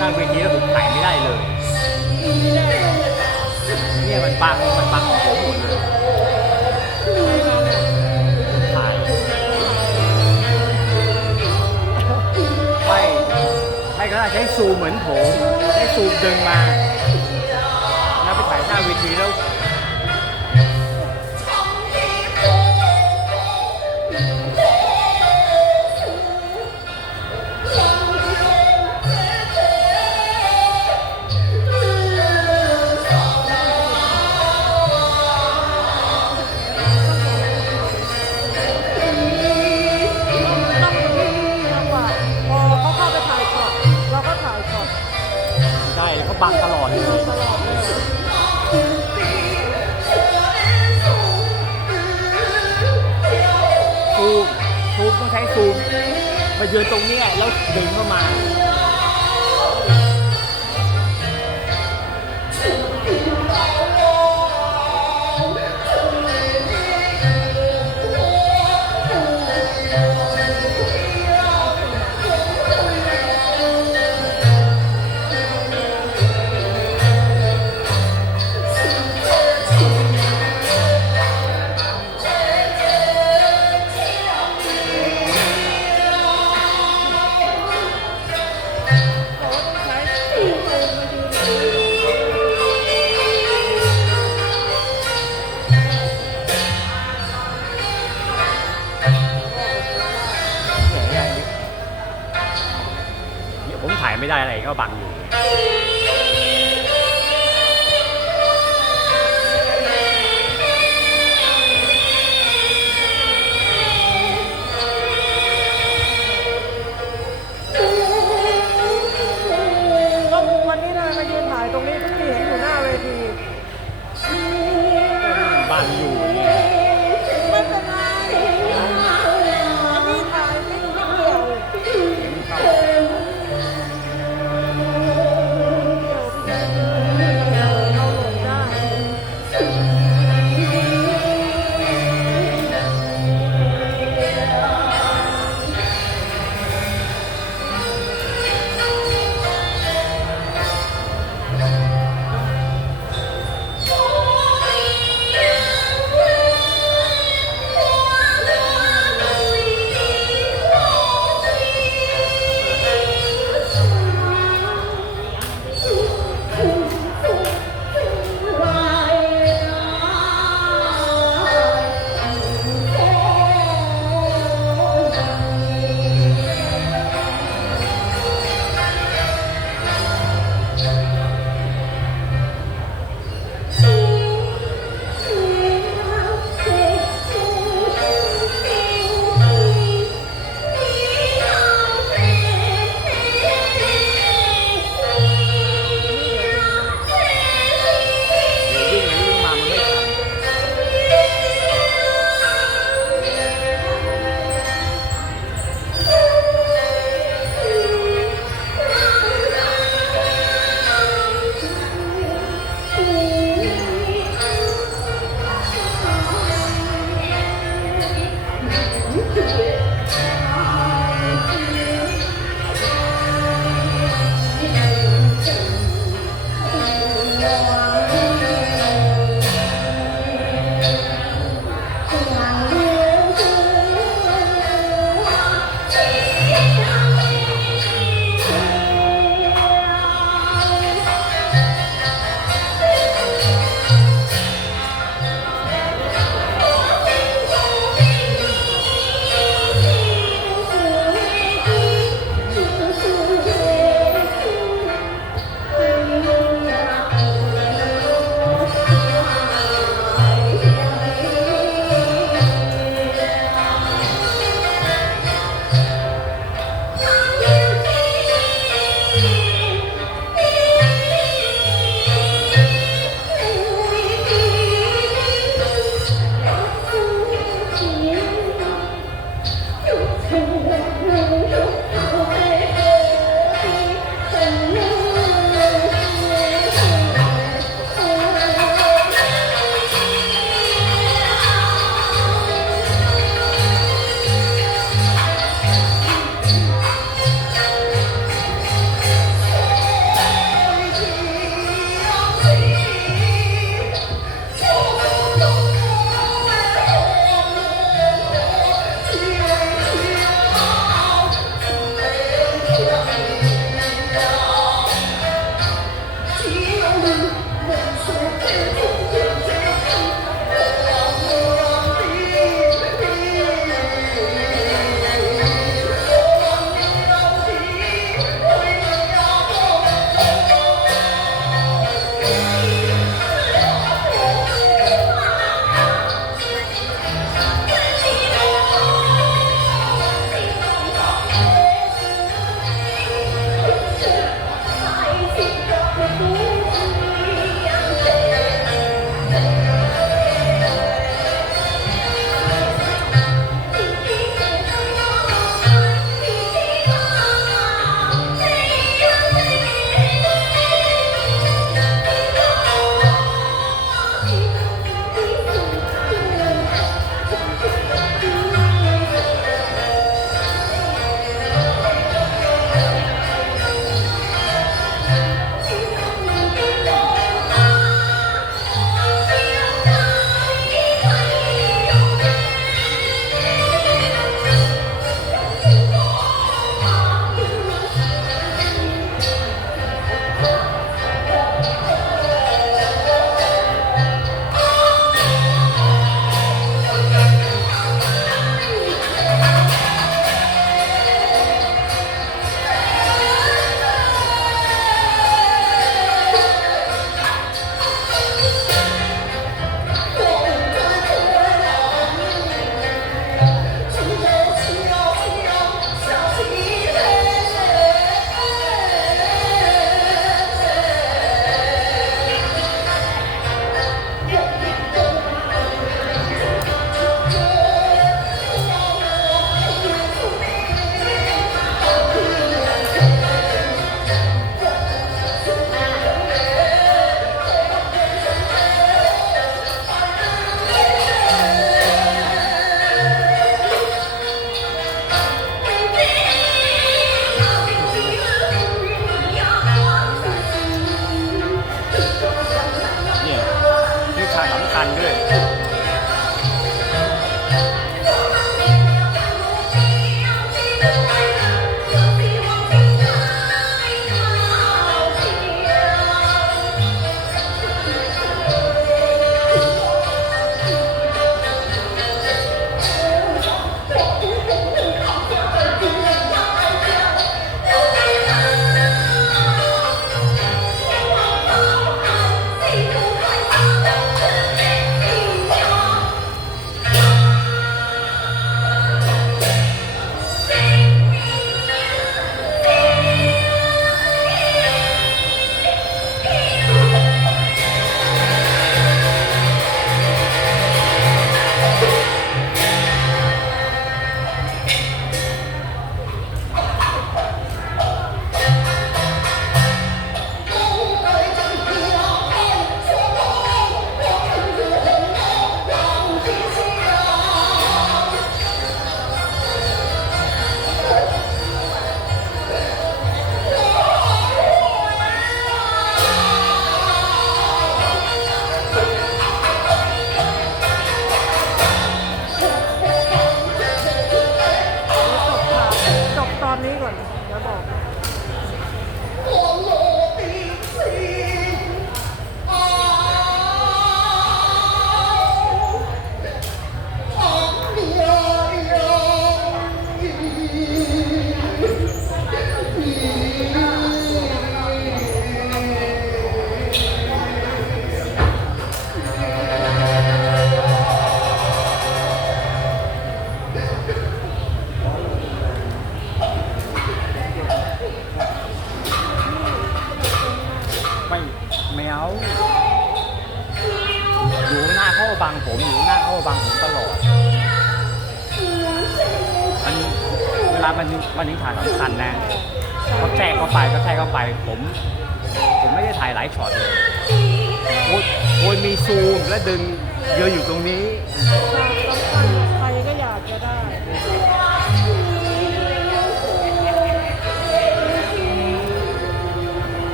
ข้างเวทีแล้วผมขายไม่ได้เลย เนี่ยมันปังมันปังของผมหมดเลยขายไม่ไม่ก็ได้ใช้ซูเหมือนผมใช้ซูเดินมา ตูมมายืนตรงนี้แล้วดึงเข้ามา Thank you.